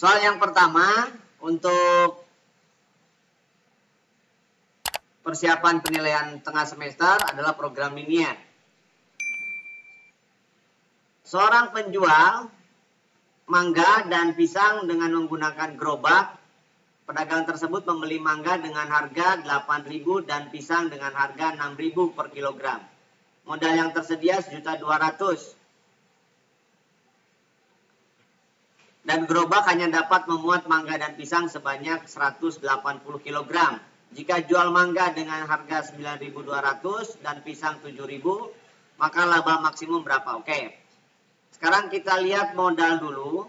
Soal yang pertama untuk persiapan penilaian tengah semester adalah program linear. Seorang penjual mangga dan pisang dengan menggunakan gerobak. Pedagang tersebut membeli mangga dengan harga 8.000 dan pisang dengan harga 6.000 per kilogram. Modal yang tersedia 1.200.000. Dan gerobak hanya dapat memuat mangga dan pisang sebanyak 180 kg. Jika jual mangga dengan harga 9.200 dan pisang 7.000, maka laba maksimum berapa? Oke. Sekarang kita lihat modal dulu.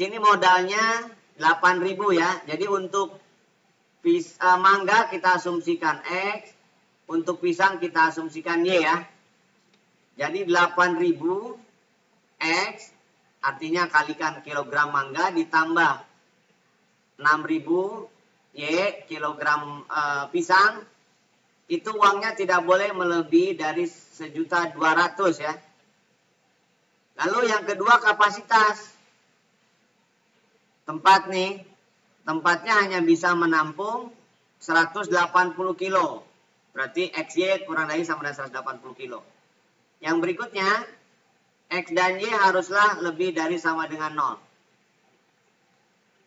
Sini modalnya 8.000 ya. Jadi untuk mangga kita asumsikan X, untuk pisang kita asumsikan Y ya. Jadi 8.000 X artinya kalikan kilogram mangga ditambah 6.000 Y kilogram pisang. Itu uangnya tidak boleh melebihi dari 1.200.000 ya. Lalu yang kedua kapasitas. Tempat nih. Tempatnya hanya bisa menampung 180 kilo. Berarti XY kurang dari sama dengan 180 kilo. Yang berikutnya, X dan Y haruslah lebih dari sama dengan 0.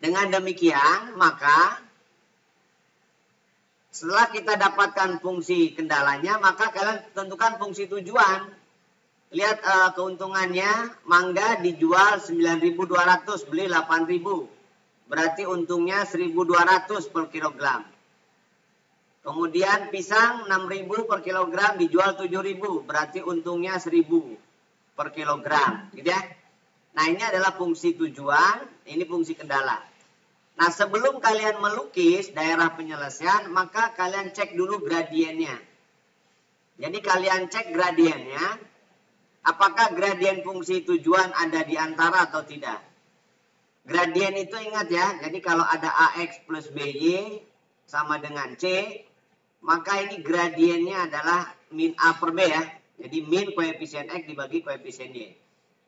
Dengan demikian, maka setelah kita dapatkan fungsi kendalanya, maka kalian tentukan fungsi tujuan. Lihat keuntungannya, mangga dijual 9.200, beli 8.000. Berarti untungnya 1.200 per kilogram. Kemudian pisang 6.000 per kilogram dijual 7.000. Berarti untungnya 1.000 per kilogram. Gitu ya. Nah ini adalah fungsi tujuan, ini fungsi kendala. Nah sebelum kalian melukis daerah penyelesaian, maka kalian cek dulu gradiennya. Jadi kalian cek gradiennya. Apakah gradien fungsi tujuan ada di antara atau tidak? Gradien itu ingat ya, jadi kalau ada AX plus BY sama dengan C, maka ini gradiennya adalah min A per B ya. Jadi min koefisien X dibagi koefisien Y.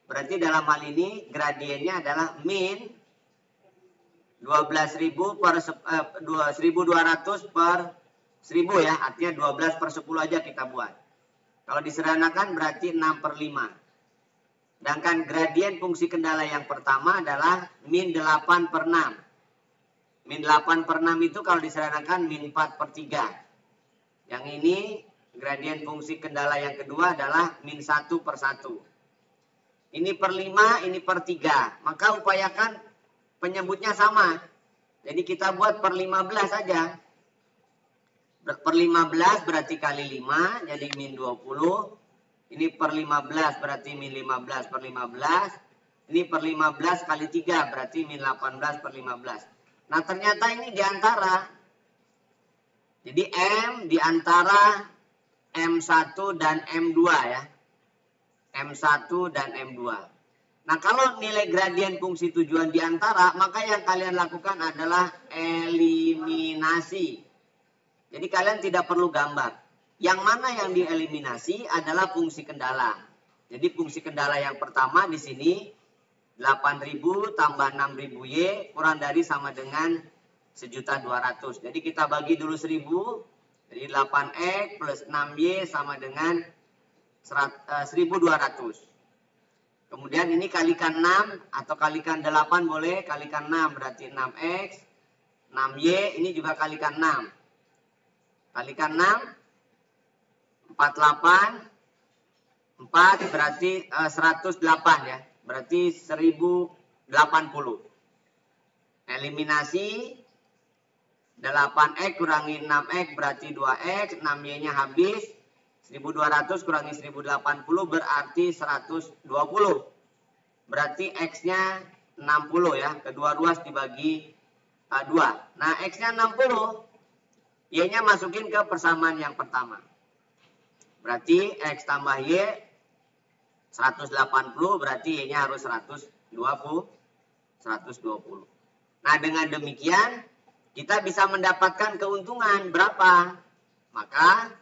Berarti dalam hal ini gradiennya adalah min 12.000 per 1.200 per 1.000 ya. Artinya 12 per 10 aja kita buat. Kalau disederhanakan berarti 6 per 5. Sedangkan gradien fungsi kendala yang pertama adalah min 8 per 6. Min 8 per 6 itu kalau disederhanakan min 4 per 3. Yang ini gradien fungsi kendala yang kedua adalah min 1 per 1. Ini per 5, ini per 3. Maka upayakan penyebutnya sama. Jadi kita buat per 15 saja. Per 15 berarti kali 5, jadi min 20. Ini per 15 berarti min 15 per 15. Ini per 15 kali 3 berarti min 18 per 15. Nah ternyata ini diantara. Jadi M diantara M1 dan M2 ya. M1 dan M2. Nah kalau nilai gradien fungsi tujuan diantara, maka yang kalian lakukan adalah eliminasi. Jadi kalian tidak perlu gambar. Yang mana yang dieliminasi adalah fungsi kendala. Jadi fungsi kendala yang pertama di sini 8.000 tambah 6.000 Y kurang dari sama dengan 1.200.000. Jadi kita bagi dulu 1.000. Jadi 8X plus 6Y sama dengan 1.200. Kemudian ini kalikan 6 atau kalikan 8 boleh. Kalikan 6 berarti 6X. 6Y ini juga kalikan 6. Kalikan 6, 48, 4 berarti 108 ya. Berarti 1080. Eliminasi 8X kurangi 6X berarti 2X. 6Y-nya habis. 1200 kurangi 1080 berarti 120. Berarti X-nya 60 ya. Kedua ruas dibagi 2. Nah X-nya 60. Y-nya masukin ke persamaan yang pertama. Berarti X tambah Y 180 berarti Y-nya harus 120. Nah dengan demikian kita bisa mendapatkan keuntungan berapa? Maka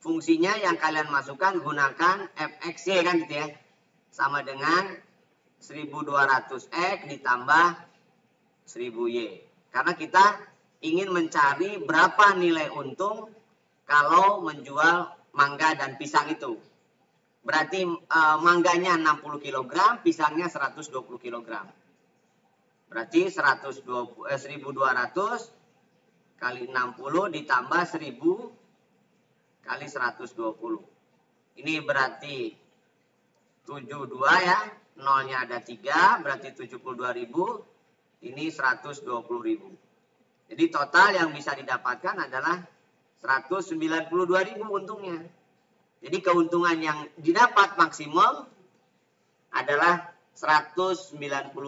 fungsinya yang kalian masukkan gunakan fxy kan gitu ya. Sama dengan 1200X ditambah 1000Y. Karena kita ingin mencari berapa nilai untung kalau menjual mangga dan pisang itu. Berarti mangganya 60 kg, pisangnya 120 kg. Berarti 1200 kali 60 ditambah 1000 kali 120. Ini berarti 72 ya. Nolnya ada 3, berarti 72.000. Ini 120.000. Jadi total yang bisa didapatkan adalah 192.000 untungnya. Jadi keuntungan yang didapat maksimum adalah 192.000.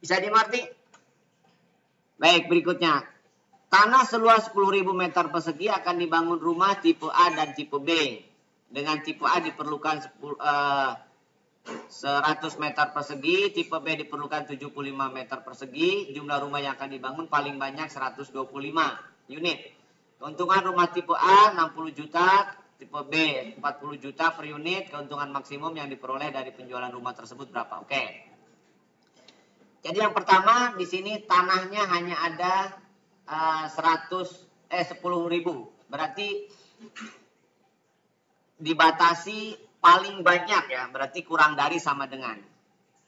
Bisa dimengerti? Baik, berikutnya. Tanah seluas 10.000 meter persegi akan dibangun rumah tipe A dan tipe B. Dengan tipe A diperlukan 100 meter persegi, tipe B diperlukan 75 meter persegi. Jumlah rumah yang akan dibangun paling banyak 125 unit. Keuntungan rumah tipe A 60 juta, tipe B 40 juta per unit. Keuntungan maksimum yang diperoleh dari penjualan rumah tersebut berapa? Oke. Jadi yang pertama di sini tanahnya hanya ada 10.000. Berarti dibatasi paling banyak ya, berarti kurang dari sama dengan.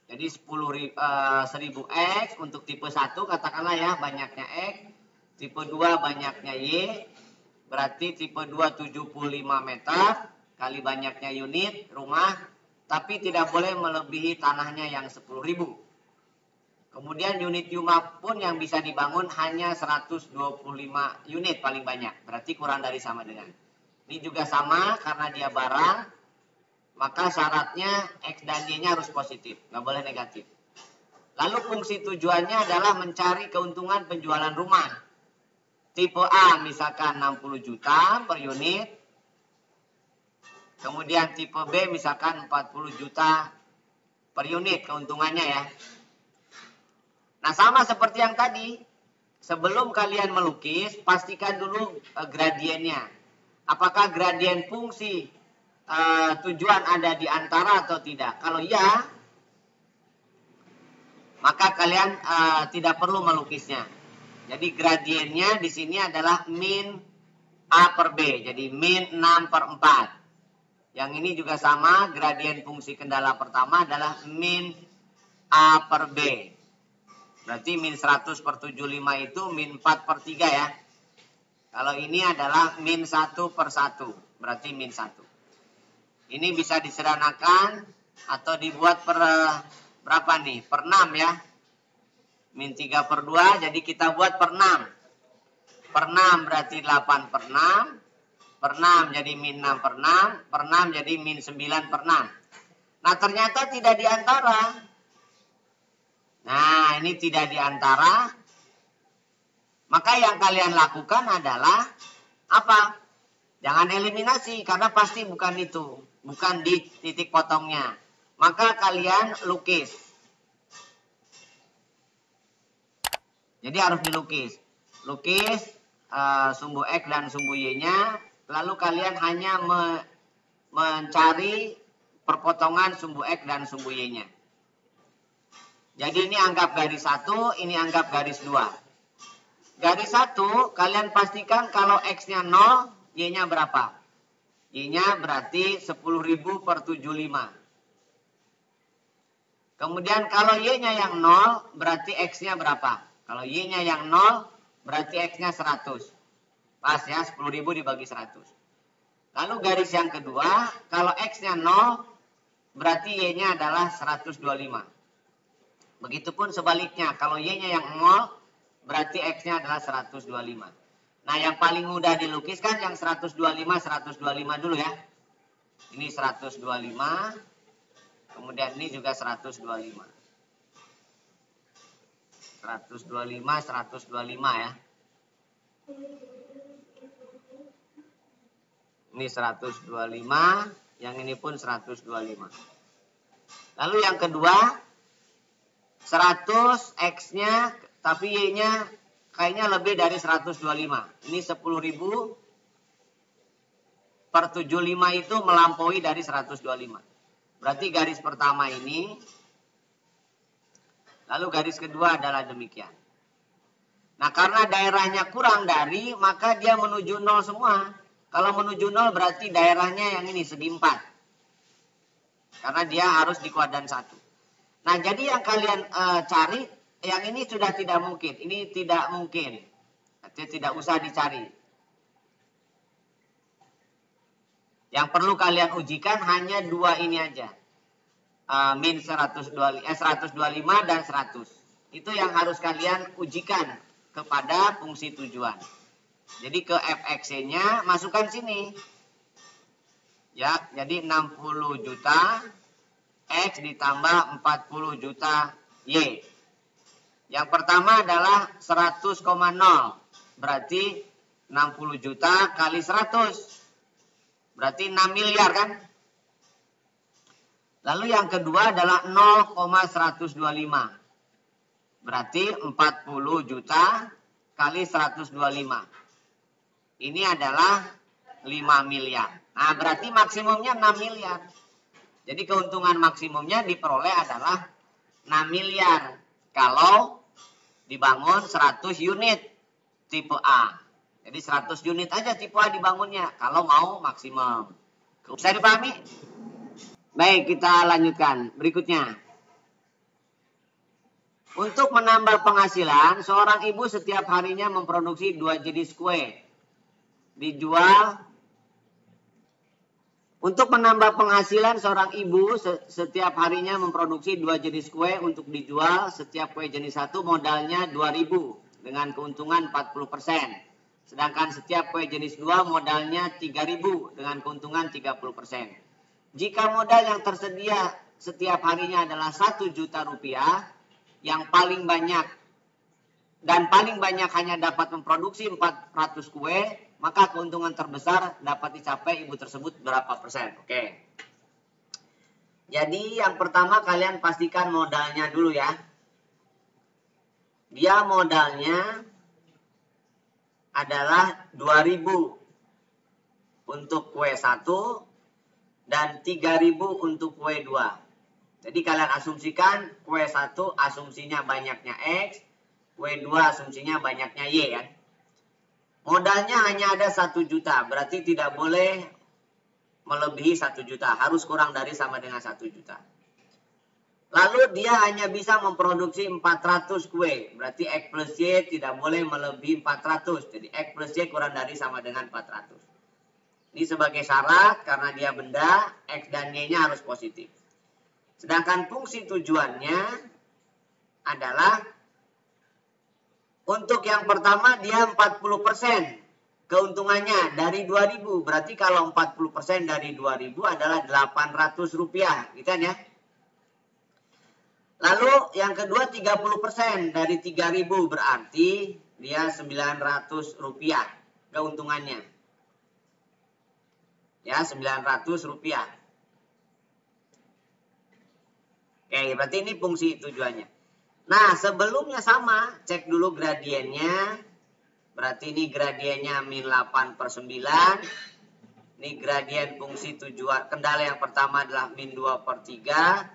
Jadi 1000X untuk tipe 1 katakanlah ya, banyaknya X. Tipe 2 banyaknya Y. Berarti tipe 2 75 meter kali banyaknya unit rumah, tapi tidak boleh melebihi tanahnya yang 10.000. Kemudian unit rumah pun yang bisa dibangun hanya 125 unit paling banyak. Berarti kurang dari sama dengan. Ini juga sama karena dia barang. Maka syaratnya X dan Y-nya harus positif. Nggak boleh negatif. Lalu fungsi tujuannya adalah mencari keuntungan penjualan rumah. Tipe A misalkan 60 juta per unit. Kemudian tipe B misalkan 40 juta per unit keuntungannya ya. Nah sama seperti yang tadi, sebelum kalian melukis, pastikan dulu gradiennya. Apakah gradien fungsi tujuan ada di antara atau tidak? Kalau ya, maka kalian tidak perlu melukisnya. Jadi gradiennya di sini adalah min A per B, jadi min 6 per 4. Yang ini juga sama, gradien fungsi kendala pertama adalah min A per B. Berarti min 100 per 75 itu min 4 per 3 ya. Kalau ini adalah min 1 per 1. Berarti min 1. Ini bisa disederhanakan atau dibuat per berapa nih? Per 6 ya. Min 3 per 2. Jadi kita buat per 6. Per 6 berarti 8 per 6. Per 6 jadi min 6 per 6. Per 6 jadi min 9 per 6. Nah ternyata tidak diantara. Nah, ini tidak diantara. Maka yang kalian lakukan adalah apa? Jangan eliminasi karena pasti bukan itu. Bukan di titik potongnya. Maka kalian lukis. Jadi harus dilukis. Lukis sumbu X dan sumbu Y-nya. Lalu kalian hanya mencari perpotongan sumbu X dan sumbu Y-nya. Jadi ini anggap garis 1, ini anggap garis 2. Garis 1, kalian pastikan kalau X-nya 0, Y-nya berapa? Y-nya berarti 10.000 per 75. Kemudian kalau Y-nya yang 0, berarti X-nya berapa? Kalau Y-nya yang 0, berarti X-nya 100. Pas ya, 10.000 dibagi 100. Lalu garis yang kedua, kalau X-nya 0, berarti Y-nya adalah 125. Begitupun sebaliknya, kalau Y-nya yang 0, berarti X-nya adalah 125. Nah, yang paling mudah dilukiskan yang 125 dulu ya. Ini 125, kemudian ini juga 125. 125 ya. Ini 125, yang ini pun 125. Lalu yang kedua, 100 X-nya, tapi Y-nya kayaknya lebih dari 125. Ini 10.000 per 75 itu melampaui dari 125. Berarti garis pertama ini, lalu garis kedua adalah demikian. Nah, karena daerahnya kurang dari, maka dia menuju 0 semua. Kalau menuju 0 berarti daerahnya yang ini segi 4. Karena dia harus di kuadran 1. Nah, jadi yang kalian cari, yang ini sudah tidak mungkin. Ini tidak mungkin. Artinya tidak usah dicari. Yang perlu kalian ujikan hanya dua ini aja. Min 125 dan 100. Itu yang harus kalian ujikan kepada fungsi tujuan. Jadi ke fx-nya masukkan sini. Ya, jadi 60 juta X ditambah 40 juta Y. Yang pertama adalah 100,0. Berarti 60 juta kali 100. Berarti 6 miliar kan? Lalu yang kedua adalah 0,125. Berarti 40 juta kali 125. Ini adalah 5 miliar. Nah, berarti maksimumnya 6 miliar. Jadi keuntungan maksimumnya diperoleh adalah 6 miliar. Kalau dibangun 100 unit tipe A. Jadi 100 unit aja tipe A dibangunnya. Kalau mau maksimum. Bisa dipahami? Baik, kita lanjutkan. Berikutnya. Untuk menambah penghasilan, seorang ibu setiap harinya memproduksi 2 jenis kue. Dijual. Untuk menambah penghasilan, seorang ibu setiap harinya memproduksi 2 jenis kue untuk dijual. Setiap kue jenis satu modalnya 2.000 dengan keuntungan 40%. Sedangkan setiap kue jenis 2 modalnya 3.000 dengan keuntungan 30%. Jika modal yang tersedia setiap harinya adalah 1 juta rupiah, yang paling banyak dan paling banyak hanya dapat memproduksi 400 kue, maka keuntungan terbesar dapat dicapai ibu tersebut berapa persen? Oke. Jadi yang pertama kalian pastikan modalnya dulu ya. Dia modalnya adalah 2.000 untuk kue 1 dan 3.000 untuk kue 2. Jadi kalian asumsikan kue 1 asumsinya banyaknya X, kue 2 asumsinya banyaknya Y kan. Modalnya hanya ada 1 juta, berarti tidak boleh melebihi 1 juta, harus kurang dari sama dengan 1 juta. Lalu dia hanya bisa memproduksi 400 kue, berarti X plus Y tidak boleh melebihi 400, jadi X plus Y kurang dari sama dengan 400. Ini sebagai syarat karena dia benda, X dan Y-nya harus positif. Sedangkan fungsi tujuannya adalah untuk yang pertama dia 40% keuntungannya dari 2.000. Berarti kalau 40% dari 2.000 adalah 800 rupiah. Gitu kan ya. Lalu yang kedua 30% dari 3.000 berarti dia 900 rupiah keuntungannya. Ya 900 rupiah. Oke, berarti ini fungsi tujuannya. Nah, sebelumnya sama, cek dulu gradiennya. Berarti ini gradiennya min 8/9. Ini gradien fungsi tujuan. Kendala yang pertama adalah min 2/3.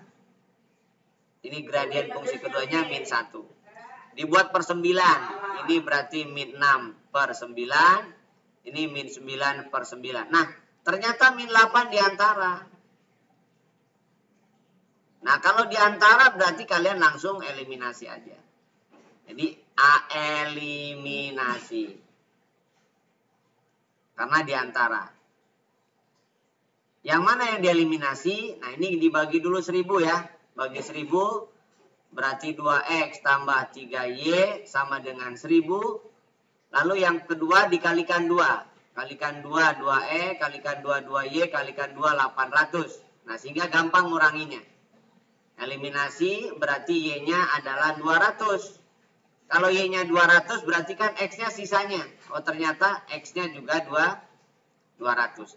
Ini gradien fungsi keduanya min 1. Dibuat per 9. Ini berarti min 6/9. Ini min 9/9. Nah, ternyata min 8 diantara. Nah, kalau diantara berarti kalian langsung eliminasi aja. Jadi, eliminasi. Karena diantara. Yang mana yang dieliminasi? Nah, ini dibagi dulu 1000 ya. Bagi 1000, berarti 2X tambah 3Y sama dengan 1000. Lalu yang kedua dikalikan 2. Kalikan 2, 2E, kalikan 2, 2Y, kalikan 2, 800. Nah, sehingga gampang nguranginya. Eliminasi berarti Y-nya adalah 200. Kalau Y-nya 200 berarti kan X-nya sisanya. Oh ternyata X-nya juga 200.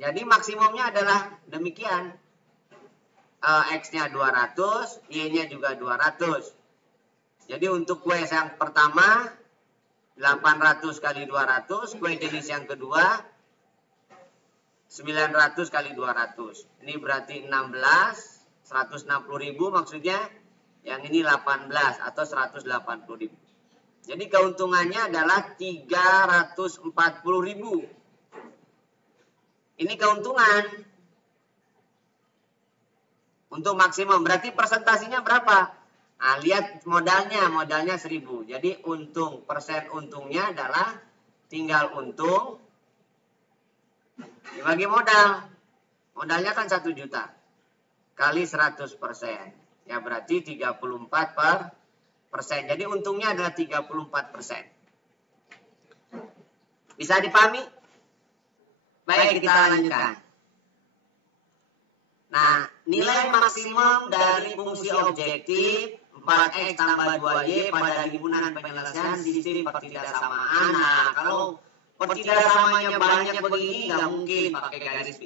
Jadi maksimumnya adalah demikian. X-nya 200, Y-nya juga 200. Jadi untuk kue yang pertama 800 kali 200, kue jenis yang kedua 900 kali 200. Ini berarti 16, 160.000 maksudnya. Yang ini 18 atau 180.000. Jadi keuntungannya adalah 340.000. Ini keuntungan. Untuk maksimum. Berarti persentasinya berapa? Nah, lihat modalnya 1000. Jadi persen untungnya adalah tinggal untung dibagi modal. Modalnya kan 1 juta. Kali 100%. Ya berarti 34%. Jadi untungnya adalah 34%. Bisa dipahami? Baik, kita lanjutkan. Nah, nilai maksimum dari fungsi objektif 4x tambah 2y pada himpunan penyelesaian sistem pertidaksamaan. Nah, kalau pertidaksamanya banyak begini, nggak mungkin pakai garis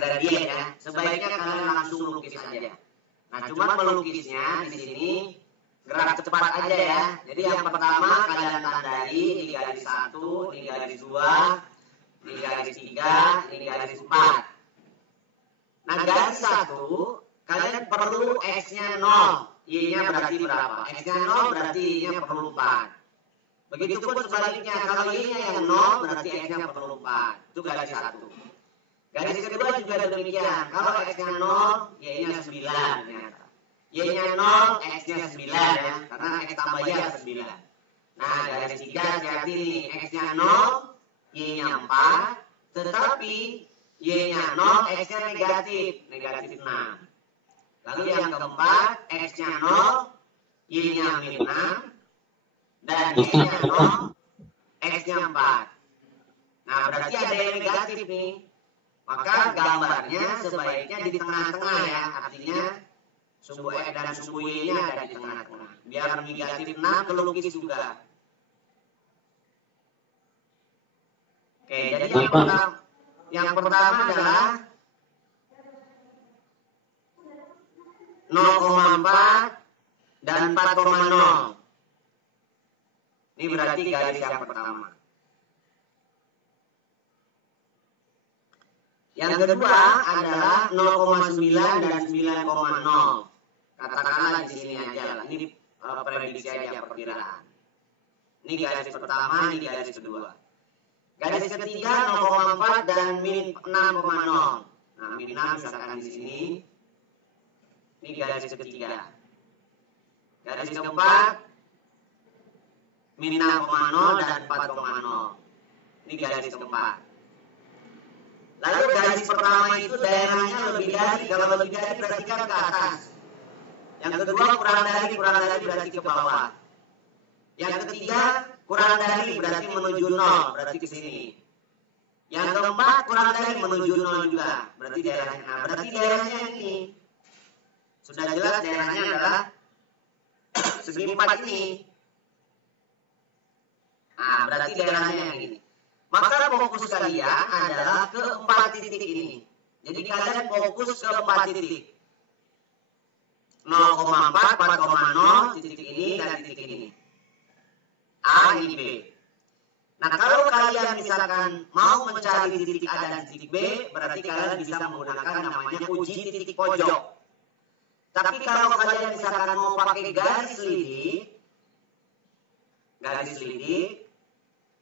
gradien ya. Sebaiknya kalian langsung lukis aja. Nah, cuma melukisnya di sini gerak cepat aja ya. Jadi yang pertama kalian tandai ini garis 1, ini garis 2, ini garis 3, ini garis 4. Nah, garis 1, kalian perlu X-nya 0. Y-nya berarti berapa? X-nya 0 berarti Y-nya perlu 4. Begitupun sebaliknya, kalau Y-nya yang 0 berarti X-nya perlu 4. Itu garis 1. Garis kedua juga demikian. Kalau X-nya 0, Y-nya 9 ternyata. Y-nya 0, X-nya 9 ya. Karena X tambah Y 9. Nah, garis 3 hati-hati nih. X-nya 0, Y-nya 4. Tetapi Y-nya 0, X-nya negatif 6. Lalu yang keempat, X-nya 0, Y-nya min 6, dan Y-nya 0, X-nya 4. Nah, berarti ada yang negatif nih. Maka gambarnya sebaiknya di tengah-tengah ya. Artinya, sumbu X dan sumbu Y-nya ada di tengah-tengah. Biar negatif 6 kelukis juga. Oke, jadi yang pertama adalah 0,4 dan 4,0. Ini berarti garis yang pertama. Yang kedua adalah 0,9 dan 9,0. Katakanlah di sini aja lah. Ini prediksi aja perkiraan. Ini garis pertama, ini garis kedua. Garis ketiga 0,4 dan min 6,0. Nah, min 6 misalkan di sini. Ini garis ketiga. Garis keempat min 6,0 dan 4,0. Ini garis keempat. Lalu garis pertama itu daerahnya lebih dari. Kalau lebih dari berarti kan ke atas. Yang kedua kurang dari berarti ke bawah. Yang ketiga kurang dari berarti menuju 0, berarti ke sini. Yang keempat kurang dari menuju 0 juga, berarti daerahnya. Nah, berarti daerahnya ini. Sudah jelas daerahnya adalah segi 4 ini. Nah, berarti daerahnya yang ini. Maka fokus kalian adalah ke 4 titik ini. Jadi kalian fokus ke 4 titik. 0,4, 4,0, titik ini dan titik ini. A, ini B. Nah, kalau kalian misalkan mau mencari titik A dan titik B, berarti kalian bisa menggunakan namanya uji titik pojok. Tapi kalau kalian misalkan mau pakai garis lidik,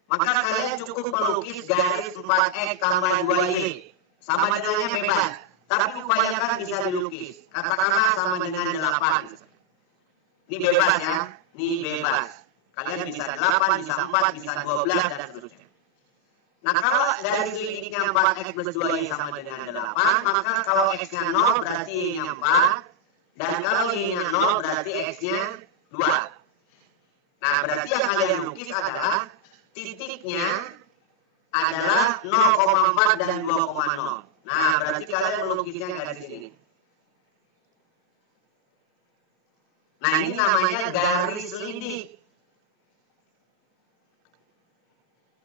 maka kalian cukup melukis garis 4X tambah 2Y. Sama dengannya bebas. Tapi upayakan bisa dilukis. Katakanlah sama dengan 8. Ini bebas ya. Ini bebas. Kalian bisa 8, bisa 4, bisa 12, dan seterusnya. Nah, kalau garis lidiknya 4X plus 2Y sama dengan 8, maka kalau X-nya 0 berarti Y-nya 4. Dan kalau Y-nya 0 berarti X-nya 2. Nah, berarti yang kalian lukis adalah titiknya adalah 0,4 dan 2,0. Nah, berarti kalian melukisnya garis ini. Nah, ini namanya garis lidik.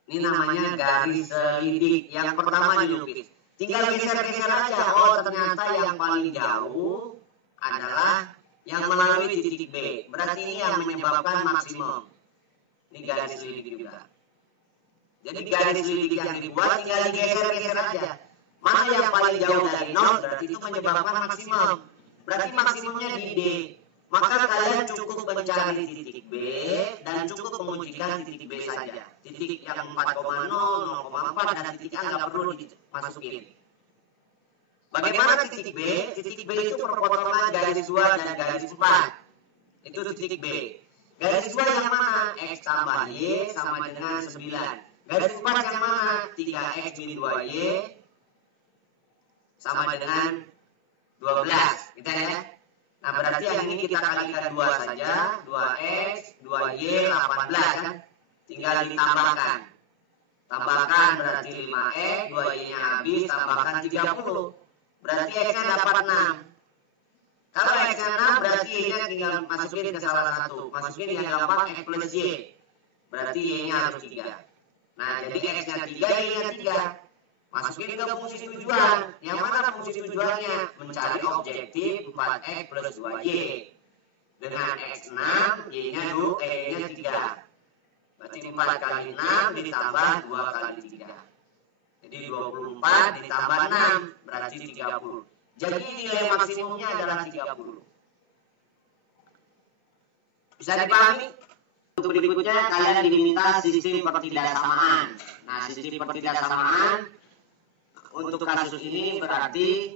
Ini namanya garis lidik. Yang pertama dilukis. Tinggal geser-geser aja. Oh, ternyata yang paling jauh adalah yang melalui titik B. Berarti ini yang menyebabkan maksimum. Ini garis lidik juga. Jadi garis lidik yang dibuat tinggal digeser-geser aja. Mana yang paling jauh dari 0 berarti itu menyebabkan maksimum. Berarti maksimumnya di D. Maka kalian cukup mencari titik B dan cukup mengujikan titik B saja. Titik yang 4,0, 0,4 dan titik A nggak perlu dimasukin. Bagaimana titik B? Titik B itu perpotongan garis 2 dan garis 4. Itu titik B. Garis 2 yang mana? X tambah Y sama dengan 9. Garis 4 yang mana? 3X min 2Y sama dengan 12. Gitu ya. Nah, berarti yang ini kita kalikan 2 saja. 2X, 2Y, 18 kan? Tinggal ditambahkan. Tambahkan berarti 5X, 2Y-nya habis, tambahkan 30. Berarti X-nya dapat 6. Kalau X-nya 6, berarti Y-nya tinggal masukin ke salah satu. Masukin yang gampang X plus Y. Berarti Y-nya harus 3. Nah, jadi X-nya 3, Y-nya 3. Masukin ke fungsi tujuan. Yang mana fungsi tujuannya? Mencari objektif 4X plus 2Y. Dengan X 6, Y-nya 3. Berarti 4 kali 6 ditambah 2 kali 3. Jadi 24 ditambah 6, berarti 30. Jadi nilai maksimumnya adalah 30. Bisa dipahami? Untuk berikutnya kalian diminta sistem pertidaksamaan. Nah, sistem pertidaksamaan untuk kasus ini berarti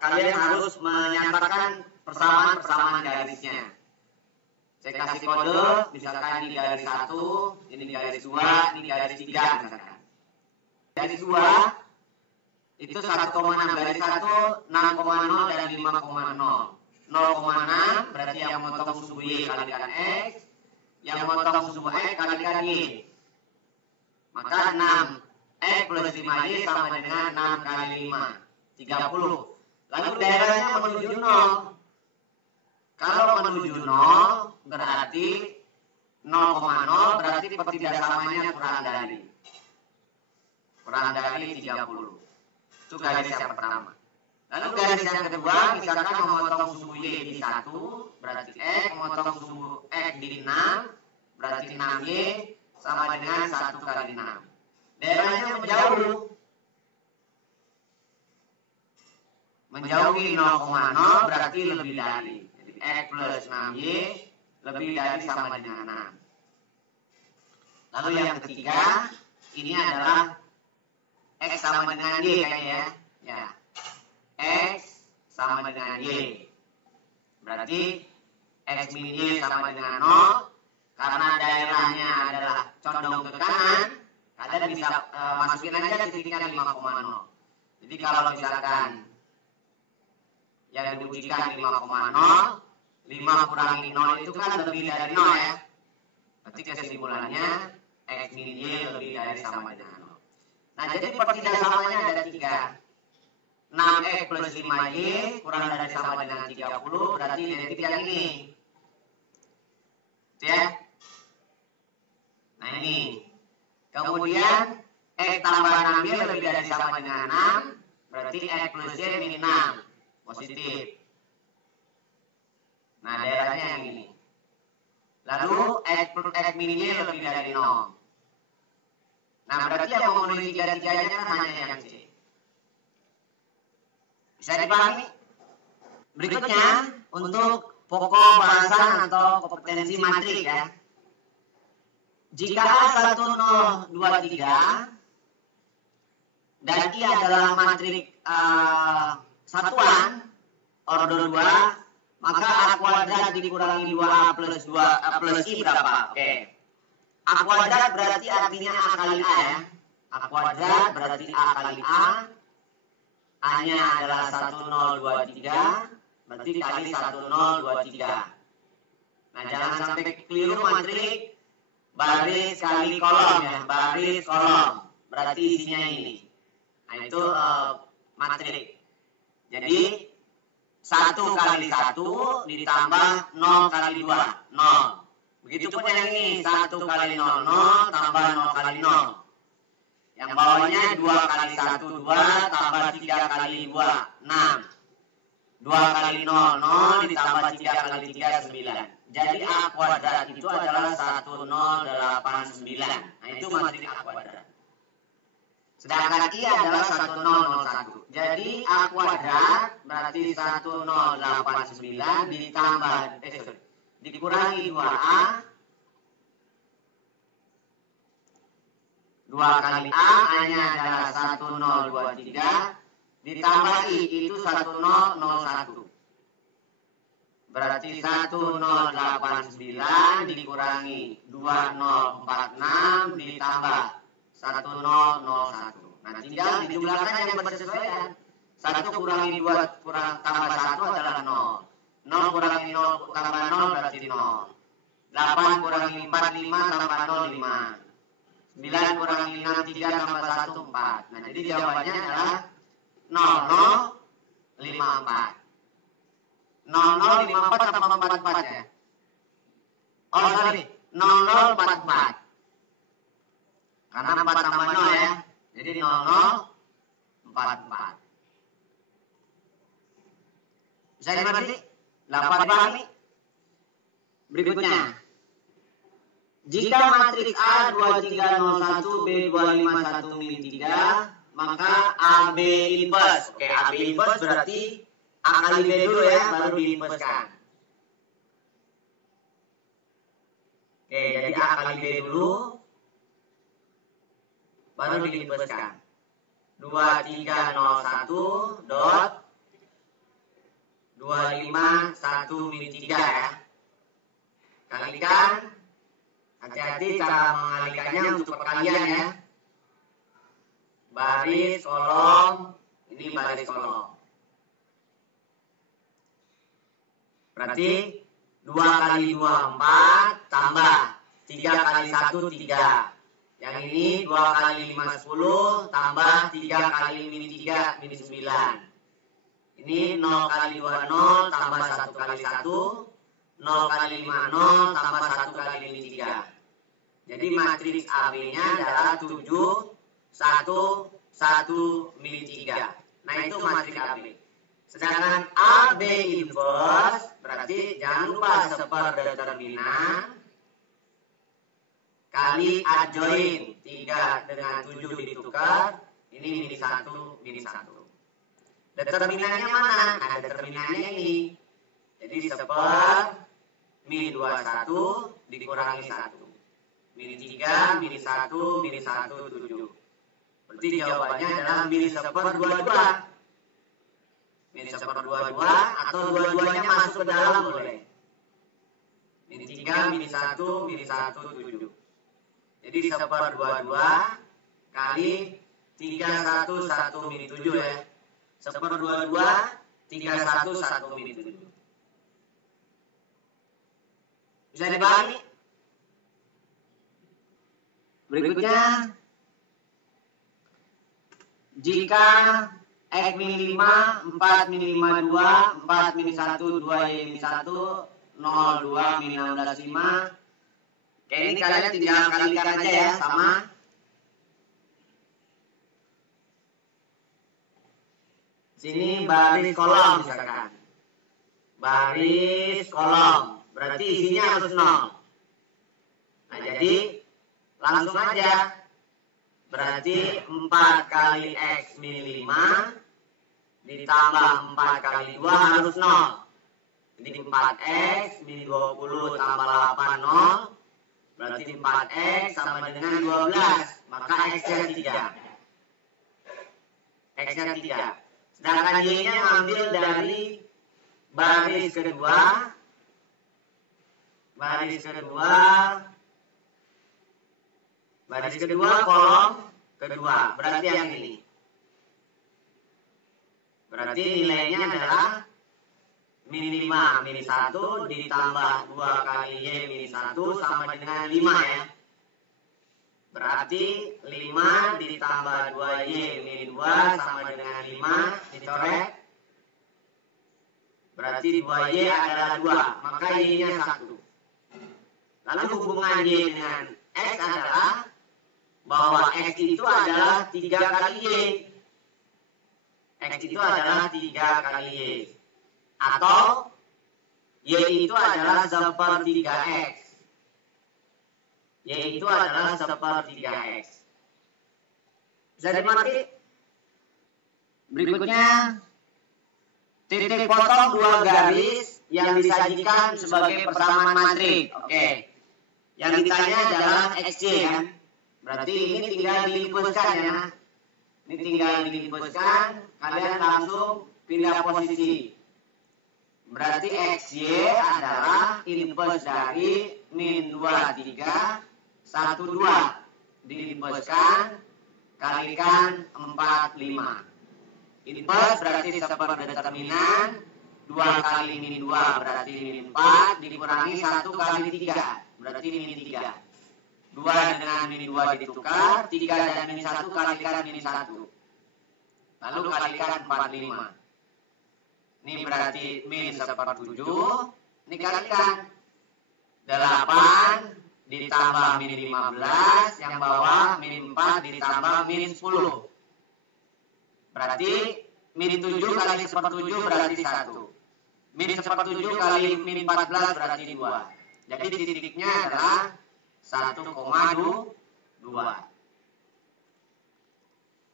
kalian harus menyatakan persamaan garisnya. Saya kasih kode, misalkan ini garis 1, ini garis 2, ini garis 3 misalkan. Garis 2 itu 1,6, garis 1 6,0 dan 5,0. 0,6 berarti yang motong suku Y kalikan X, yang motong suku X kalikan Y. Maka 6X plus 5Y sama dengan 6 kali 5, 30. Lalu daerahnya menuju 0. Kalau menuju 0 berarti 0,0 berarti pertidaksamanya kurang dari 30. Itu garis yang pertama. Lalu garis yang kedua, misalkan memotong suku Y di 1, berarti X, memotong suku X di 6, berarti 6Y, sama dengan 1 kali 6. Daerahnya menjauh. Menjauhi 0,0 berarti lebih dari. Jadi X plus 6Y lebih dari sama dengan 6. Lalu yang ketiga, ini adalah X sama dengan Y kayaknya ya. X sama dengan Y. Berarti X min Y sama dengan 0. Karena daerahnya adalah condong ke kanan, kalian bisa masukin aja titiknya 5,0. Jadi kalau misalkan yang diujikan 5,0, 5 kurangi 0 itu kan lebih dari 0 ya. Berarti kesimpulannya X min Y lebih dari sama dengan 0. Nah, jadi pertidaksamanya ada 3. 6X plus 5Y kurang dari sama dengan 30 berarti identik yang ini. Ya. Nah ini. Kemudian X tambah 6Y lebih dari sama dengan 6 berarti X plus Y min 6 positif. Nah daerahnya yang ini. Lalu X min Y lebih dari 0. Nah berarti yang memenuhi 3-3-nya kan hanya yang C. Bisa dipahami? Berikutnya untuk pokok bahasan atau kompetensi matrik ya. Jika A1023 dan I adalah matrik satuan order 2, maka A kuadrat dikurangi 2A plus 2A plus I berapa? Oke. A kuadrat berarti artinya A kali A ya. A kuadrat berarti A kali A. A-nya adalah 1023, berarti kali 1023. Nah, jangan sampai keliru matrik baris kali kolom ya, baris kolom. Berarti isinya ini. Nah, itu matrik. Jadi 1 kali 1 ditambah 0 kali 2, 0. Begitupun yang ini, 1 kali 0, 0 tambah 0 kali 0. Yang bawahnya 2 kali 1, 2 tambah 3 kali 2, 6. 2 kali 0, 0 ditambah 3 kali 3, 9. Jadi A kuadrat itu adalah 1089. Nah, itu matriks A kuadrat. Sedangkan I adalah 1001. Jadi A kuadrat berarti 1089 ditambah dikurangi 2A. 2 kali A, A-nya adalah 1023. Ditambah I, itu 1001. Berarti 1089 dikurangi 2046 ditambah 1001. Nah, tinggal dijumlahkan yang bersesuaian. 1 kurangi 2 tambah 1 adalah 0. 0 kurangi 0 tambah 0 berarti 0. 8 kurangi 4, 5 tambah 0, 5. 9 kurangi 6, 3 tambah 1, 4. Nah, jadi jawabannya adalah 0054. 0054 tambah 44 ya. Oh sorry, 0044. Karena 4 tambah 0 ya. Jadi 0044. Bisa dimengerti? Dapat dipahami? Berikutnya. Jika matriks A 2301 B 251 min 3, maka AB inverse. Oke, AB inverse berarti A kali B dulu ya, baru diinverskan. Oke, jadi A kali B dulu, baru diinverskan. 2301 dot 251 min 3 ya. Kalikan. Hati-hati cara mengalikannya untuk perkalian ya. Baris, kolom, ini baris kolom. Berarti 2 kali 2, 4, tambah 3 kali 1, 3. Yang ini 2 kali 5, 10, tambah 3 kali min 3, min 9. Ini 0 kali 2, 0, tambah 1 kali 1. 0 kali 5, 0, tambah 1 kali min 3. Jadi matriks AB-nya adalah 7, 1, 1, min 3. Nah, itu matriks AB. Sedangkan AB inverse, berarti jangan lupa seperdeterminan kali adjoin. 3 dengan 7 ditukar, ini min 1, min 1. Determinannya mana? Nah, determinannya ini. Jadi min 21 dikurangi 1. Min 3, min 1, min 1, 7. Berarti jawabannya adalah min 1/22. Min 1/22 atau dua-duanya masuk ke dalam boleh. Min 3, min 1, min 1, 7. Jadi 1/22 kali 31, 1, min 7 ya. 1/22, 31, 1, min 7. Bisa dipahami? Berikutnya, jika X min 5, 4 min 5, 2, 4 min 1, 2 Y min 1, 0, 2 min 16, 5. Oke, ini kalian tinggal kalikan aja ya, sama. Sini baris kolom misalkan. Baris kolom. Berarti isinya harus 0. Nah, jadi langsung aja. Berarti 4 kali X min 5 ditambah 4 kali 2 harus 0. Jadi 4X min 20 tambah 8, 0. Berarti 4X sama dengan 12. Maka X-nya 3. X-nya 3. Sedangkan Y-nya ambil dari baris kedua. Baris kedua kolom kedua. Berarti yang ini. Berarti nilainya adalah min 5 min 1 ditambah 2 kali Y min 1 sama dengan 5 ya. Berarti 5 ditambah 2Y min 2 sama dengan 5 dicoret. Berarti 2Y adalah 2. Maka Y-nya 1. Lalu hubungan Y dengan X adalah bahwa X itu adalah 3 kali Y. X itu adalah 3 kali Y. Atau Y itu adalah sepertiga X. Y itu adalah sepertiga X. Bisa dimengerti? Berikutnya, titik potong dua garis yang disajikan sebagai persamaan matrik. Oke. Yang ditanya adalah XY kan? Berarti ini tinggal dihembuskan ya. Ini tinggal dihembuskan, kalian langsung pindah posisi. Berarti XY adalah inverse dari min 23, 12. Dihembuskan, kalikan 45. Inverse berarti seperdeterminan, 2 kali min 2 berarti min 4, dikurangi 1 kali 3, berarti min 3. 2 dengan min 2 ditukar, 3 dan min 1 kalikan min 1. Lalu kalikan 45. Ini berarti min 1/7, ini kalikan 8 ditambah min 15, yang bawah min 4 ditambah min 10. Berarti min 7 kali 1/7 berarti 1. Min 1/7 kali min 14 berarti 2. Jadi titiknya adalah 1,2.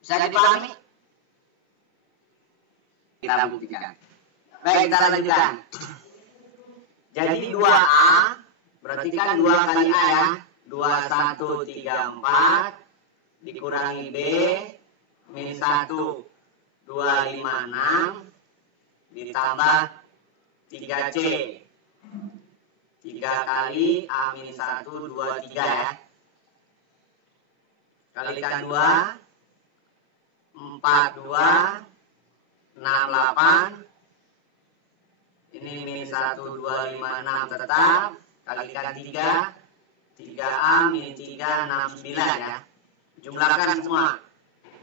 Bisa dipahami? Kita buktikan. Baik, kita lanjutkan. Jadi 2A berarti kan 2 kali A ya. 2, 1, 3, 4 dikurangi B min 1, 2, 5, 6 ditambah 3C. 3 kali A min 1, 2, 3 ya. Kalikan 2, 4, 2, 6, 8. Ini min 1, 2, 5, 6 tetap. Kalikan 3, 3A min 3, 6, 9 ya. Jumlahkan semua.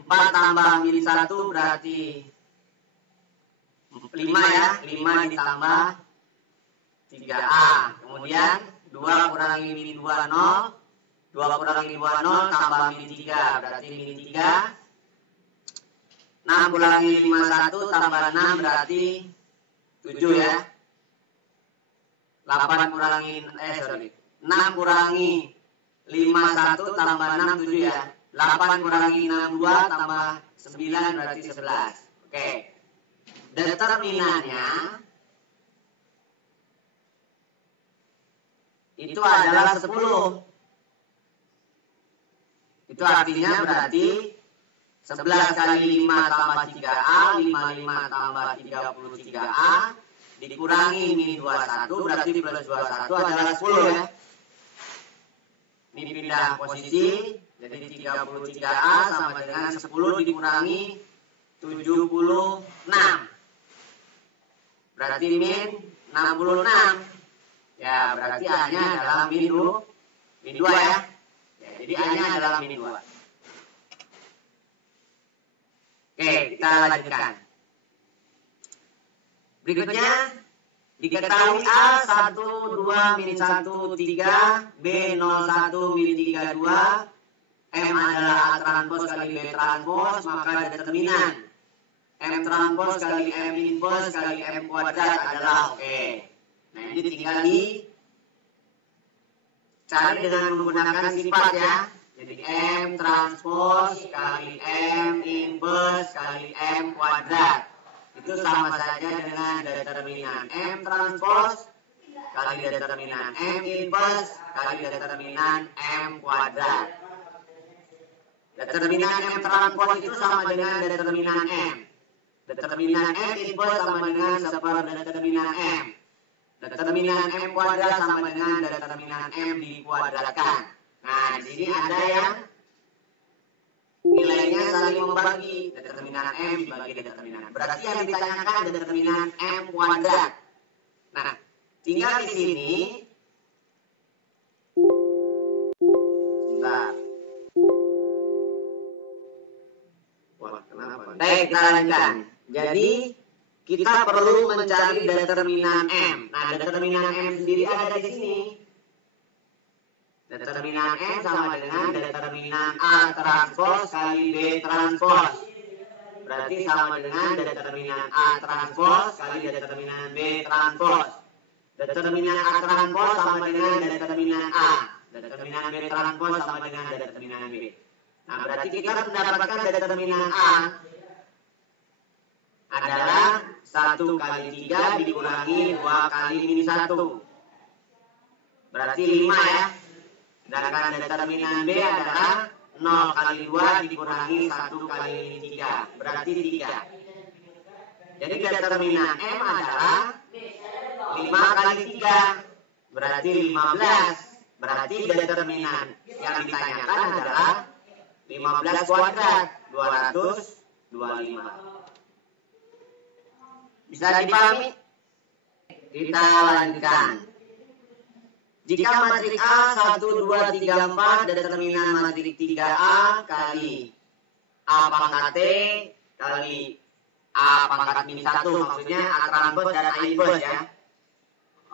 4 tambah min 1 berarti 5 ya. 5 ditambah 3A. Kemudian 2 kurangi min 2, 0. 2 kurangi 2, 0 tambah min 3 berarti min 3. 6 kurangi 51 tambah 6 berarti 7 ya. 8 kurangi 6 kurangi 51 tambah 6 7 ya. 8 kurangi 62 tambah 9 berarti 11. Oke. Determinannya itu adalah 10. Itu artinya berarti 11 kali 5 tambah 3A, 55 tambah 33A, dikurangi min 21, berarti plus 21 adalah 10 ya. Ini pindah posisi, jadi 33A sama dengan 10 dikurangi 76. Berarti min 66. Ya, berarti A-nya adalah min 2 ya. Jadi A-nya adalah min 2. Oke, kita lanjutkan. Berikutnya, diketahui A 1, 2, min 1, 3, B 01, min 32, M adalah A transpos kali B transpos, maka determinan M transpos kali M inverse kali M kuadrat adalah oke. Nah, ini tinggal dicari dengan menggunakan sifat ya. Jadi M transpos kali M inverse kali M kuadrat. Itu sama saja dengan determinan M transpos kali determinan M inverse kali determinan M kuadrat. Determinan M transpos itu sama dengan determinan M. Determinan M inverse sama dengan seperdeterminan M. Determinan M kuadrat sama dengan determinan M dikuadratkan. Nah, di sini ada yang nilainya saling membagi. Determinan M dibagi determinan. Berarti yang ditanyakan determinan M kuadrat. Nah, tinggal di sini. Bentar. Wah, kenapa? Baik, kita lanjutkan. Jadi, kita perlu mencari determinan M. Nah, determinan M sendiri ada di sini. Determinan M sama dengan determinan A transpos kali B transpos. berarti sama dengan determinan A transpos kali determinan B transpos. Determinan A transpos sama dengan determinan A. Determinan B transpos sama dengan determinan B. Nah, berarti kita harus mendapatkan determinan A adalah 1 kali 3 dikurangi 2 kali min 1. Berarti 5 ya. Sedangkan determinan B adalah 0 kali 2 dikurangi 1 kali 3. Berarti 3. Jadi determinan M adalah 5 kali 3. Berarti 15. Berarti determinan yang ditanyakan adalah 15 kuadrat. 225. Bisa dipahami? Kita lanjutkan. Jika matrik A 1, 2, 3, 4 determinan matrik 3A kali A pangkat T kali A pangkat min 1, maksudnya A transpos dan A inverse ya.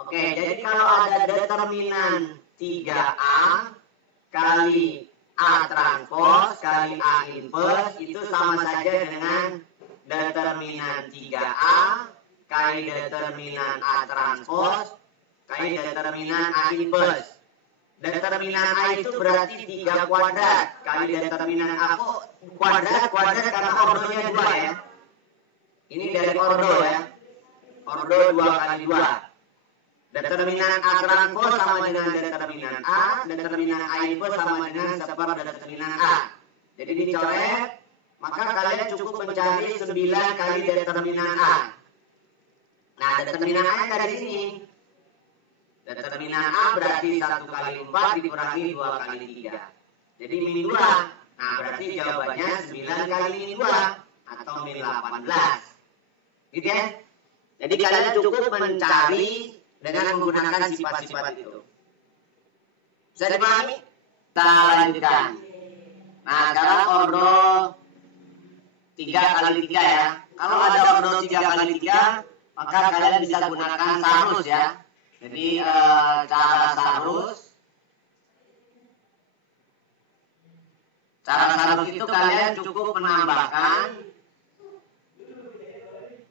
Oke, jadi kalau ada determinan 3A kali A transpos kali A inverse itu sama saja dengan determinan 3A kali determinan A transpos kali determinan A inverse. Determinan A itu berarti 3 kuadrat kali determinan A. Kuadrat karena ordonya 2 ya. Ini dari ordo ya. Ordo 2 kali 2. Determinan A transpos sama dengan determinan A. Determinan A inverse sama dengan determinan A. Jadi dicoret. Maka kalian cukup mencari 9 kali determinan A. Nah, determinan A dari sini. Determinan A berarti 1 kali 4 dikurangi 2 kali 3. Jadi min 2. Nah, berarti jawabannya 9 kali min 2. Atau min 18. Gitu ya. Jadi kalian cukup mencari dengan menggunakan sifat-sifat itu. Bisa dipahami? Kita lanjutkan. Nah, sekarang ordo 3 kali 3 ya. Kalau ada ordo 3 kali 3, maka kalian bisa gunakan sarus ya. Jadi cara sarus itu kalian cukup menambahkan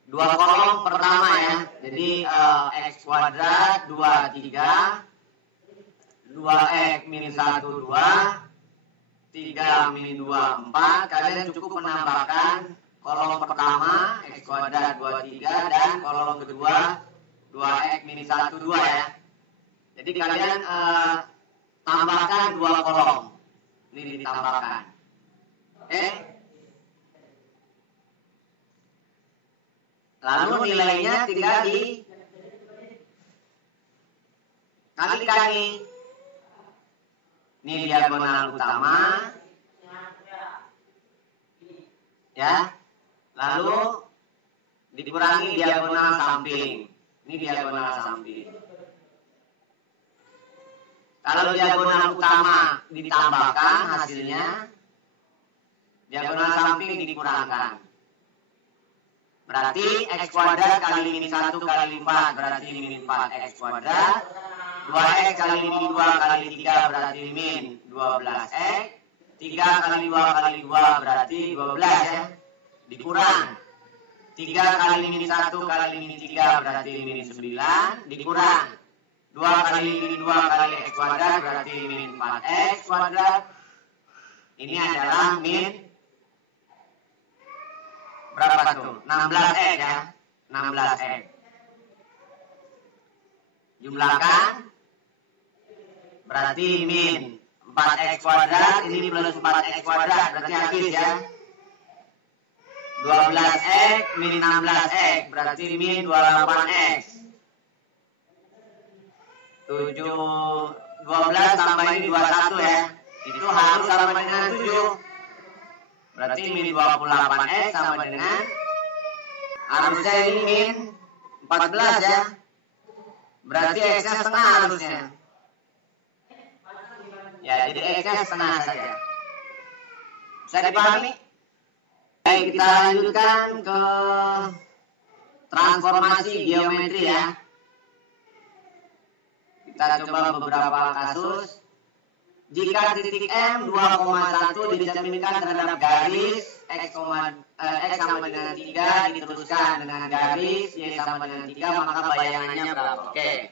2 kolom pertama ya. Jadi X kuadrat 2, 3, 2X min 1, 2, 3 min 2, 4. Kalian cukup menambahkan kolom pertama X kuadrat 2, 3 dan kolom kedua 2X min 1, 2 ya. Jadi kalian tambahkan 2 kolom. Ini ditambahkan. Lalu nilainya tinggal dikali-kali. Ini diagonal utama. Ya. Lalu dikurangi diagonal samping. Ini diagonal samping. Kalau diagonal utama ditambahkan hasilnya, diagonal samping dikurangkan. Berarti X kuadrat kali min 1 kali 4 berarti min 4X kuadrat. 2X kali min 2 kali 3 berarti min 12X. 3 kali 2 kali 2 berarti 12 ya. Dikurang. 3 kali min 1 kali min 3 berarti min 9. Dikurang. 2 kali min 2 kali X kuadrat berarti min 4X kuadrat. Ini adalah min berapa tuh? 16X ya. 16X. Jumlahkan. Berarti min 4X kuadrat. Ini plus 4X kuadrat. Berarti habis ya. 12X min 16X. Berarti min 28X. 12 tambah ini 21 ya. Itu harus sama dengan 7. Berarti min 28X sama dengan harusnya ini min 14 ya. Berarti X-nya setengah harusnya. Ya, jadi X-nya setengah saja. Bisa dipahami? Baik, kita lanjutkan ke transformasi geometri ya. Kita coba beberapa kasus. Jika titik M 2,1 dicerminkan terhadap garis X sama dengan 3 diteruskan dengan garis Y sama dengan 3, maka bayangannya berapa? Oke.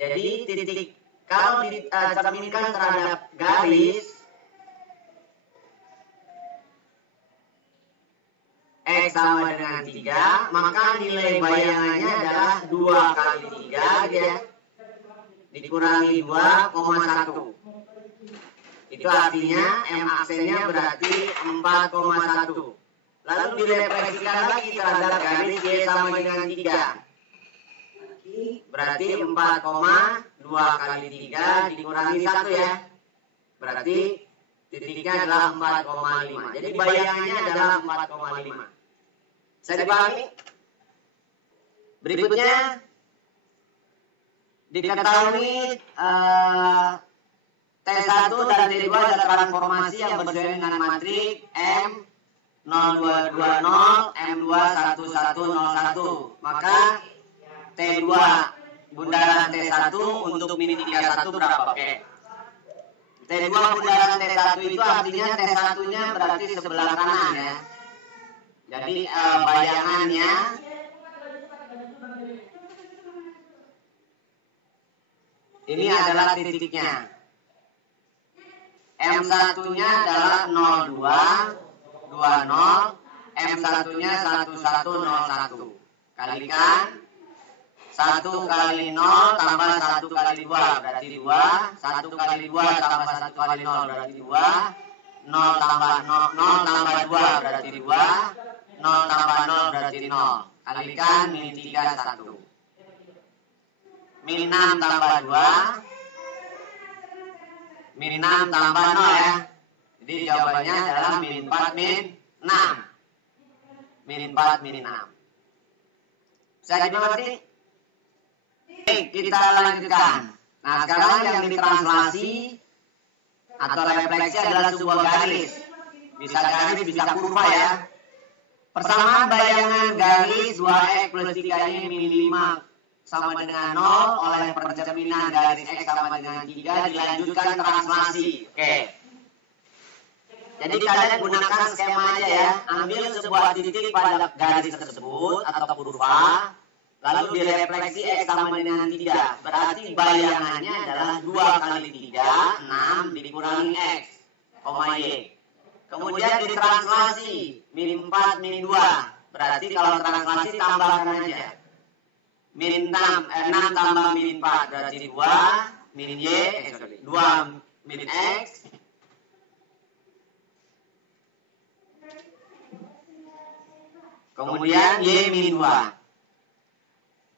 Jadi titik kalau dicerminkan terhadap garis X sama dengan 3, maka nilai bayangannya adalah 2 kali 3 ya, dikurangi 2,1. Itu artinya M aksennya berarti 4,1. Lalu direfleksikan lagi terhadap garis Y sama dengan 3. Berarti 4,2 kali 3 dikurangi 1 ya. Berarti titiknya adalah 4,5. Jadi bayangannya adalah 4,5. Saya dipahami? Berikutnya diketahui T1 dan T2 adalah transformasi yang bersesuaian dengan matrik M0220, M21101. Maka T2 bundaran T1 untuk min 31 berapa? Oke. T2 bundaran T1 itu artinya T1-nya berarti sebelah kanan ya. Jadi bayangannya ini adalah titiknya. M1-nya adalah 0220, M1-nya 1101. Kalikan 1 kali 0 tambah 1 kali 2 berarti 2. 1 kali 2 tambah 1 kali 0 berarti 2. 0 tambah 0 tambah 2 berarti 2. 0 tambah 0 berarti 0. Kalikan min 3 1. Min 6 tambah 2. Min 6 tambah 0 ya. Jadi jawabannya adalah min 4 min 6. Min 4 min 6. Bisa dimengerti? Oke, kita lanjutkan. Nah, sekarang yang ditranslasi atau refleksi adalah sebuah garis. Bisa garis, bisa kurva ya. Persamaan bayangan garis 2X plus 3Y min 5 sama dengan 0 oleh percerminan garis X sama dengan 3 dilanjutkan translasi. Oke. Jadi kalian gunakan skema aja ya. Ambil sebuah titik pada garis tersebut atau kurva, lalu direfleksi X sama dengan 3. Berarti bayangannya adalah 2 kali 3, 6 dikurangi X, Y. Kemudian ditranslasi, min 4, min 2. Berarti kalau translasi tambahkan aja. Min 6 tambah min 4 berarti 2, min Y, 2 min X. Kemudian Y min 2.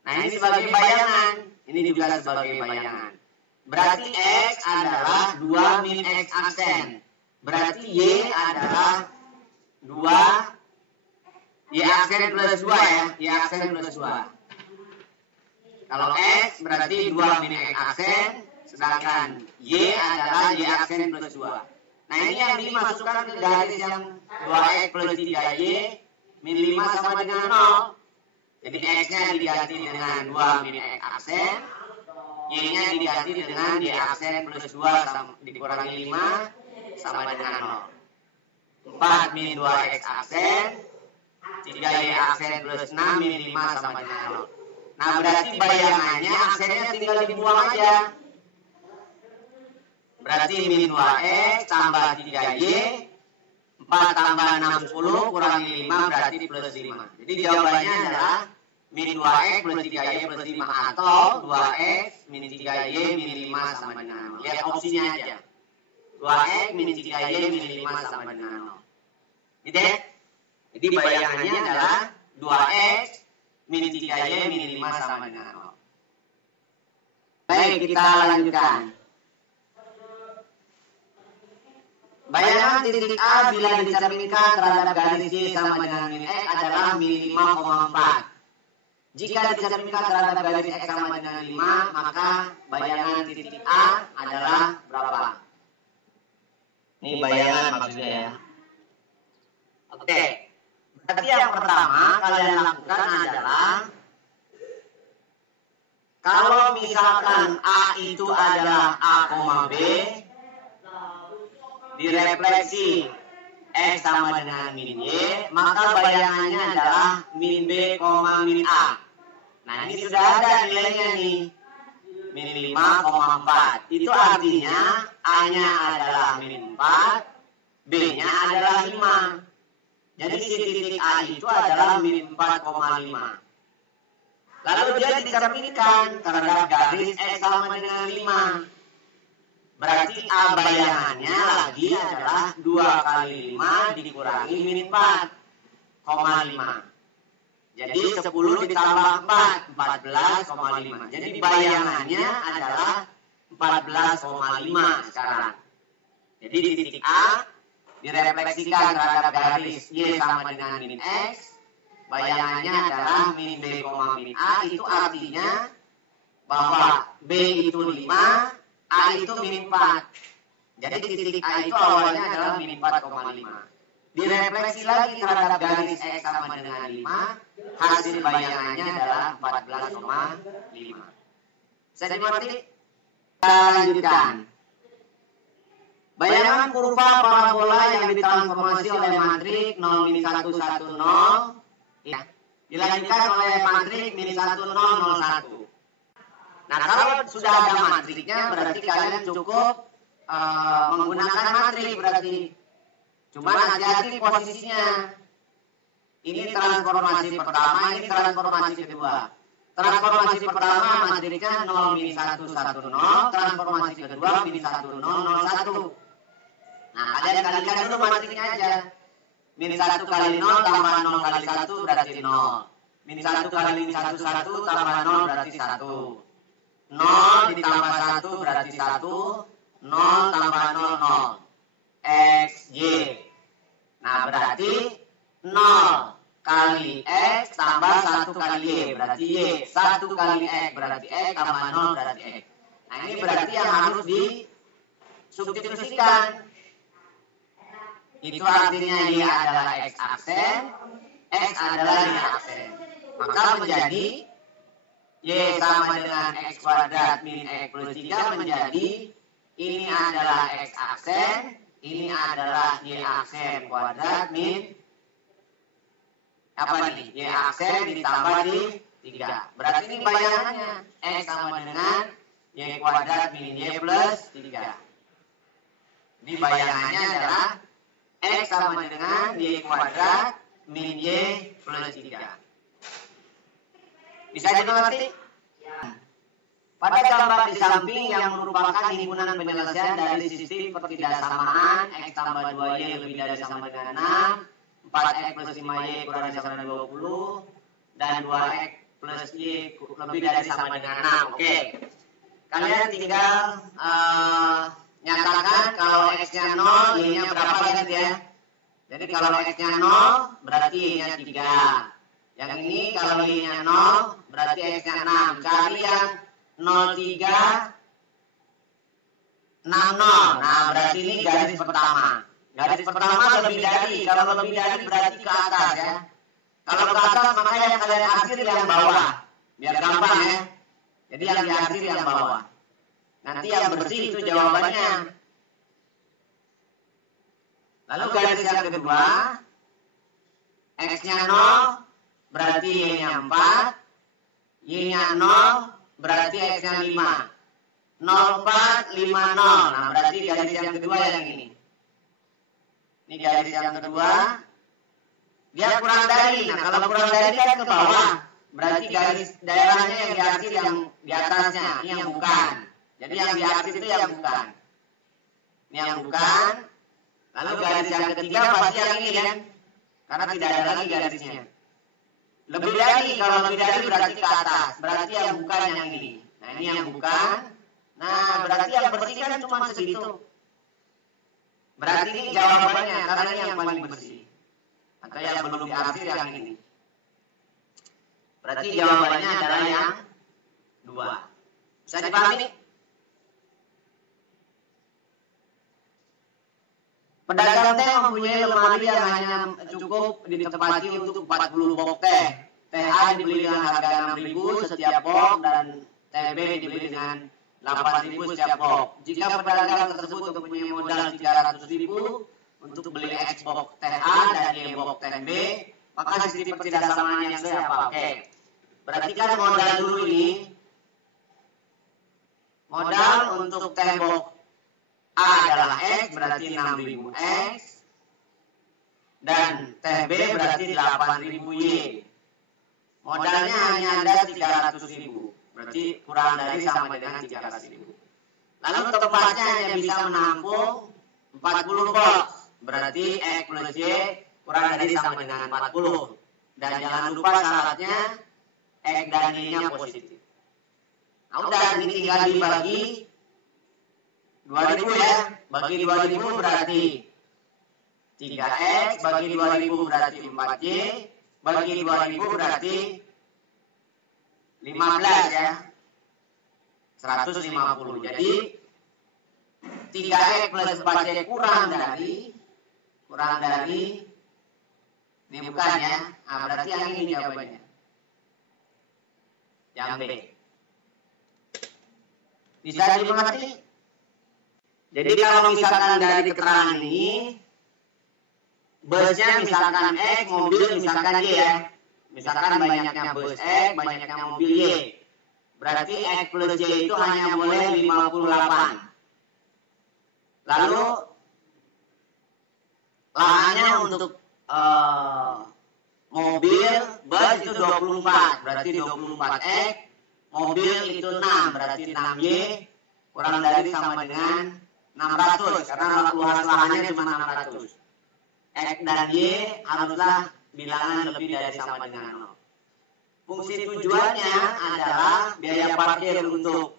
Nah ini sebagai bayangan. Ini juga sebagai bayangan. Berarti X adalah 2 min X aksen. Berarti Y adalah 2 Y aksen plus 2 ya. Y aksen plus 2. Kalau X berarti 2 min X aksen. Sedangkan Y adalah Y aksen plus 2. Nah ini yang dimasukkan ke garis yang 2X plus 3Y min 5 sama dengan 0. Jadi X-nya diganti dengan 2 min X aksen, Y-nya diganti dengan Y aksen plus 2 dikurangi 5 sama dengan 0. 4 min 2X aksen, 3Y aksen plus 6 min 5 sama dengan 0. Nah berarti bayangannya aksennya tinggal dibuang aja. Berarti min 2X tambah 3Y, 4 tambah 6, 10, kurangi 5 berarti plus 5. Jadi jawabannya adalah min 2X plus 3Y plus 5 atau 2X min 3Y min 5 sama dengan 0. Lihat opsinya aja. 2X min 3Y min 5 sama dengan 0. Gitu ya? Jadi bayangannya adalah 2X min 3Y min 5 sama dengan 0. Baik, kita lanjutkan. Bayangan titik A bila dicerminkan terhadap garis Y sama dengan min X adalah min 5,4. Jika dicerminkan terhadap garis X sama dengan 5, maka bayangan titik A adalah berapa? Ini bayangan maksudnya ya. Oke. Berarti yang pertama kalian lakukan adalah, kalau misalkan A itu adalah A, B, direfleksi X sama dengan min Y, maka bayangannya adalah min B, min A. Nah, ini sudah ada nilainya nih. Min 5,4. Itu artinya A-nya adalah min 4, B-nya adalah 5. Jadi titik A itu adalah min 4,5. Lalu dia dicerminkan terhadap garis X sama dengan 5. Berarti A bayangannya lagi adalah 2 kali 5 dikurangi min 4,5. Jadi 10 ditambah 4, 14,5. Jadi bayangannya adalah 14,5 sekarang. Jadi di titik A direfleksikan terhadap garis Y sama dengan min X. Bayangannya adalah min B, min A. Itu artinya bahwa B itu 5, A itu min 4. Jadi di titik A itu awalnya adalah min 4,5. Direfleksi lagi terhadap garis X sama dengan 5. Hasil bayangannya adalah 14,5. Bisa dimengerti? Kita lanjutkan. Bayangan kurva parabola yang ditransformasi oleh matrik 0, min 1, 1, 0. Ya, dilanjutkan oleh matrik min 1, 0, 0, 1. Nah, kalau sudah ada matriknya berarti kalian cukup menggunakan matrik berarti. Cuma hati-hati posisinya. Ini transformasi pertama, ini transformasi kedua. Transformasi pertama matriknya 0, min 1, 1, 0. Transformasi kedua min 1, 0, 0, 1. Nah, kalian kalikan dulu matriknya aja. Min 1 kali 0 tambah 0 kali 1 berarti 0. Min 1 kali min 1, 1 tambah 0 berarti 1. 0 ditambah 1 berarti 1. 0 tambah 0, 0. X, Y. Nah, berarti 0 kali X tambah 1 kali Y berarti Y. 1 kali X berarti X tambah 0 berarti X. Nah, ini berarti yang harus disubstitusikan. Itu artinya Y adalah X aksen, X adalah Y aksen. Maka menjadi Y sama dengan X kuadrat min X plus 3 menjadi ini adalah X aksen, ini adalah Y aksen kuadrat min apa nih? Y aksen ditambah di 3. Berarti ini bayangannya X sama dengan Y kuadrat min Y plus 3. Ini bayangannya adalah X sama dengan Y kuadrat min Y plus 3. Bisa dimengerti? Pada gambar di samping yang merupakan himpunan penyelesaian dari sistem pertidaksamaan X tambah 2Y lebih dari sama dengan 6, 4X plus 5Y kurang dari sama dengan 20, dan 2X plus Y lebih dari sama dengan 6. Oke. Kalian tinggal nyatakan kalau X-nya 0, Y-nya berapa gitu ya. Jadi kalau X-nya 0, berarti Y-nya 3. Yang ini kalau Y-nya 0, berarti X-nya 6. Cari yang 03, 60. Nah, berarti ini garis pertama. Garis pertama lebih dari. Kalau lebih dari berarti ke atas ya. Kalau ke atas makanya yang kalian arsir yang bawah. Biar gampang ya. Jadi yang diarsir yang bawah. Nanti yang bersih itu jawabannya. Lalu garis yang kedua, X-nya 0, berarti Y-nya 4. Y-nya 0, berarti X-nya 5. 04, 50. Nah, berarti garis yang kedua yang ini. Ini garis yang kedua. Dia kurang dari. Nah, kalau kurang dari kan ke bawah. Berarti garis daerahnya yang diarsir yang di atasnya. Ini yang bukan. Jadi yang diarsir itu yang bukan. Ini yang bukan. Lalu garis yang ketiga pasti yang ini kan. Karena tidak ada lagi garisnya. Lebih dari. Kalau lebih dari berarti ke atas. Berarti yang bukan yang ini. Nah, ini yang bukan. Nah, berarti yang bersih kan cuma segitu. Berarti ini jawabannya, karena ini yang paling bersih. Atau yang belum diarsir yang ini. Berarti jawabannya adalah yang 2. Bisa dipahami? Pedagang teh mempunyai lemari yang hanya cukup ditempati untuk 40 box teh. TH dibeli dengan harga 6.000 setiap box dan TB dibeli dengan 8.000 setiap box. Jika pedagang tersebut mempunyai modal 300.000 untuk beli X box teh A dan Y box teh B, maka sistem pertidaksamaannya yang sesuai apa? Oke. Berarti kan modal dulu ini, modal untuk teh box A adalah X, berarti 6.000 X, dan teh B berarti 8.000 Y. Modalnya hanya ada 300.000, berarti kurang dari sama dengan 300.000. Lalu tempatnya hanya bisa menampung 40 box, berarti X plus Y kurang dari sama dengan 40. Dan jangan lupa syaratnya X dan Y-nya positif. Nah udah, ini tinggal dibagi 2.000 ya. Bagi 2.000 berarti 3X, bagi 2.000 berarti 4Y, bagi 2.000 berarti 15 ya. 150. Jadi 3X plus 4Y kurang dari ini bukan ya. Nah, berarti yang ini jawabannya. Yang B. Bisa dimengerti? Jadi kalau misalkan dari keterangan ini, busnya misalkan X, mobil misalkan Y ya. Misalkan banyaknya bus X, banyaknya mobil Y. Berarti X plus Y itu hanya boleh 58. Lalu lahannya untuk mobil, bus itu 24, berarti 24X. Mobil itu 6, berarti 6Y. Kurang dari sama dengan 600, karena luas lahannya cuma 600. X dan Y haruslah bilangan lebih dari sama dengan 0. Fungsi tujuannya adalah biaya parkir untuk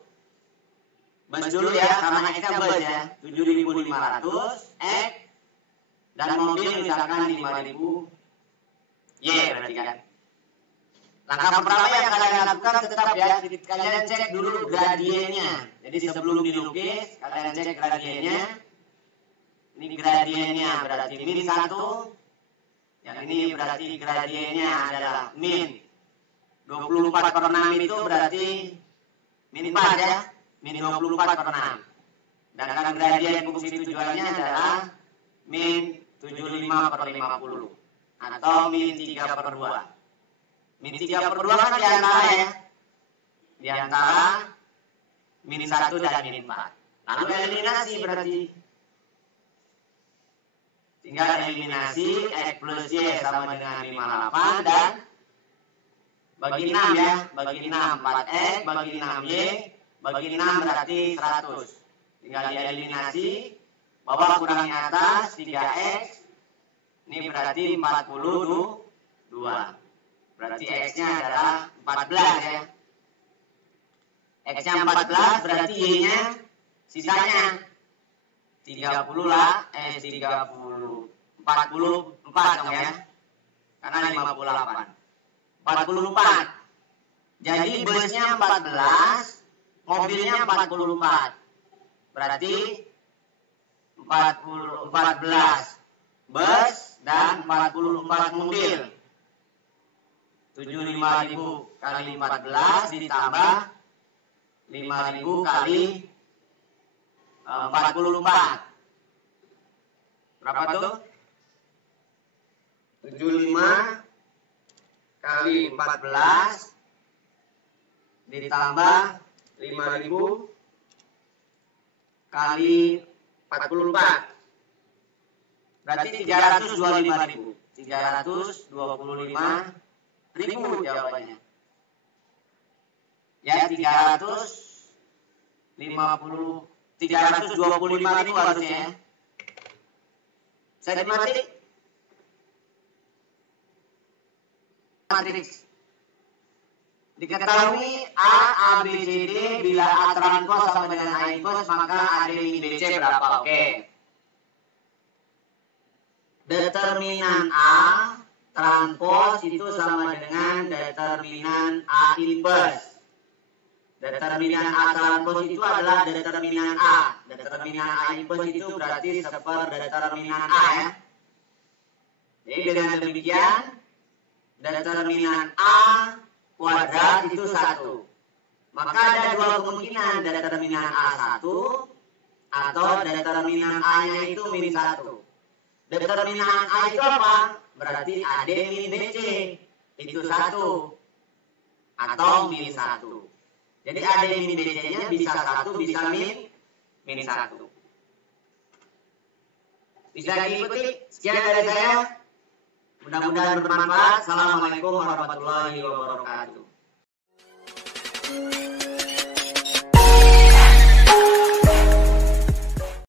bus dulu ya, karena X-nya bus ya, 7.500 X, dan mobil misalkan 5.000 Y berarti kan. Langkah pertama yang kalian lakukan tetap ya, kalian cek dulu gradiennya. Jadi sebelum dilukis, kalian cek gradiennya. Ini gradiennya berarti min 1. Yang ini berarti gradiennya adalah min 24/6 itu berarti min 4 ya. Min 24/6. Dan kan gradien fungsi tujuannya adalah min 75/50. Atau min 3/2. Min 3/2 kan diantara ya. Diantara min 1 dan min 4. Lalu eliminasi berarti. Tinggal eliminasi X plus Y sama dengan 58 dan bagi 6 ya. Bagi 6 4X, bagi 6Y, bagi 6 berarti 100. Tinggal dieliminasi. Bawah kurangnya atas 3X. Ini berarti 42. Berarti X-nya adalah 14 ya. X-nya 14 berarti Y-nya sisanya 30 lah, 44 dong ya. Karena 58. 44. Jadi busnya 14, mobilnya 44. Berarti 14 bus dan 44 mobil. 75.000 kali 14 ditambah 5.000 kali 44. Berapa tuh? 75 kali 14 ditambah 5.000 kali 44. Berarti 325.000. 325.000 jawabannya. Ya 325.000 harusnya ya. Saya dimatik. Matriks. Diketahui A, B, C, D bila A transpose sama dengan A inverse maka AD min BC berapa? Oke. Determinan A transpose itu sama dengan determinan A inverse. Determinan A transpose itu adalah determinan A. Determinan A inverse itu berarti seperdeterminan A ya. Jadi dengan demikian determinan A kuadrat itu 1. Maka ada dua kemungkinan, determinan A 1 atau determinan A-nya itu min 1. Determinan A itu apa? Berarti AD min BC. Itu 1. Atau min 1. Jadi AD min BC-nya bisa 1, bisa min 1. Bisa diikuti? Sekian dari saya. Mudah-mudahan bermanfaat. Assalamualaikum warahmatullahi wabarakatuh.